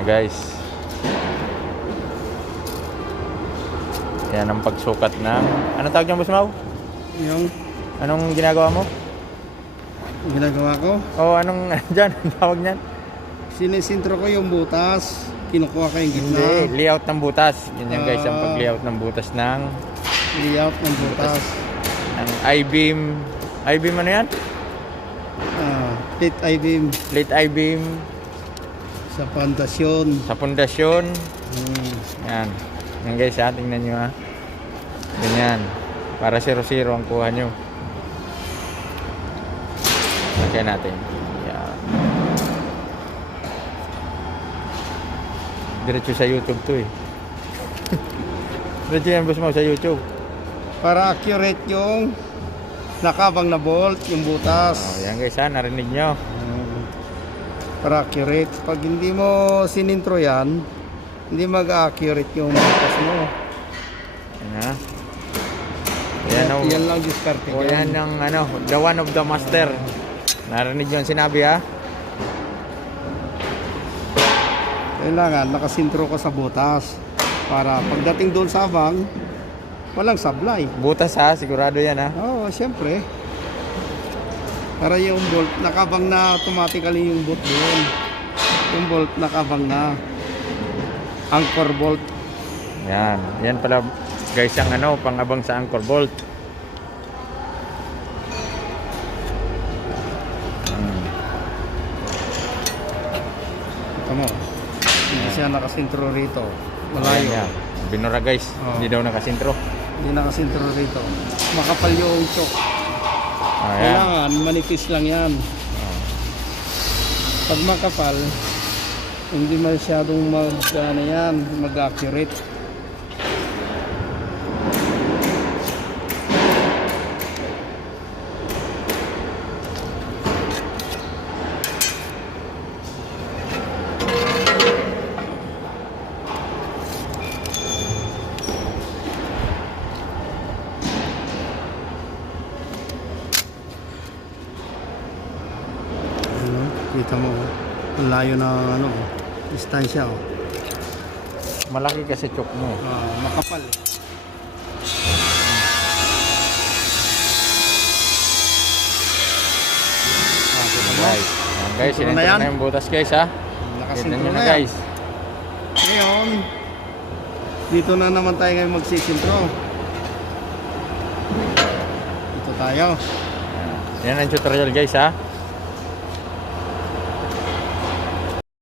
na guys. Yan ang pagsukat ng... Anong tawag niyan, Boss Mau? Yung Anong ginagawa mo? ginagawa ko, Anong dyan? Ang tawag niyan? sinisintro ko yung butas, kinukuha ko yung gitna. Hindi, layout ng butas. Ganyan guys, ang pag-layout ng butas ng Layout ng butas. I-beam. I-beam ano yan? Pit I-beam Plate I-beam sa pundasyon. sa pundasyon. Yan. Yan guys, tingnan nyo ha. Ganyan. Para 0-0 ang kuha nyo. Lagyan natin. Yan. Diretso sa YouTube to eh. Diretso yan, Boss Mau, sa YouTube. Para accurate yung nakabang na bolt, yung butas. Yan guys ha, narinig nyo. Para accurate. Pag hindi mo sinintro yan, hindi mag-accurate yung butas mo. Yan ha. Yan, Yan lang diskarte ko. yan ang the one of the master. Narinig nyo ang sinabi ha. Kailangan nakasintro ko sa butas para pagdating doon sa abang, walang sablay. Butas ha, sigurado yan ha. Oo, siyempre. Para yung bolt, nakabang na automatically yung bolt doon. Yung bolt nakabang na. Anchor bolt. Yan. Yan pala guys ang pang-abang sa anchor bolt. Ito mo. Hindi siya nakasintro rito. Malayo. Ayan, yan. Binura guys. Oo. Hindi daw nakasintro. Hindi nakasintro rito. Makapal yung choke. Ayan. Kailangan manipis lang yan. Pag makapal, hindi masyadong mag-accurate. Kita mo, ang layo na distansya. Malaki kasi choke mo. Makapal. Guys. Yan, guys, Sintro na sinintro yan? na yung butas guys ha. Tignan Nakasintro nyo na na yan. guys. Ngayon, dito na naman tayo ngayon magsisintro. Dito tayo. Yan ang tutorial guys ha.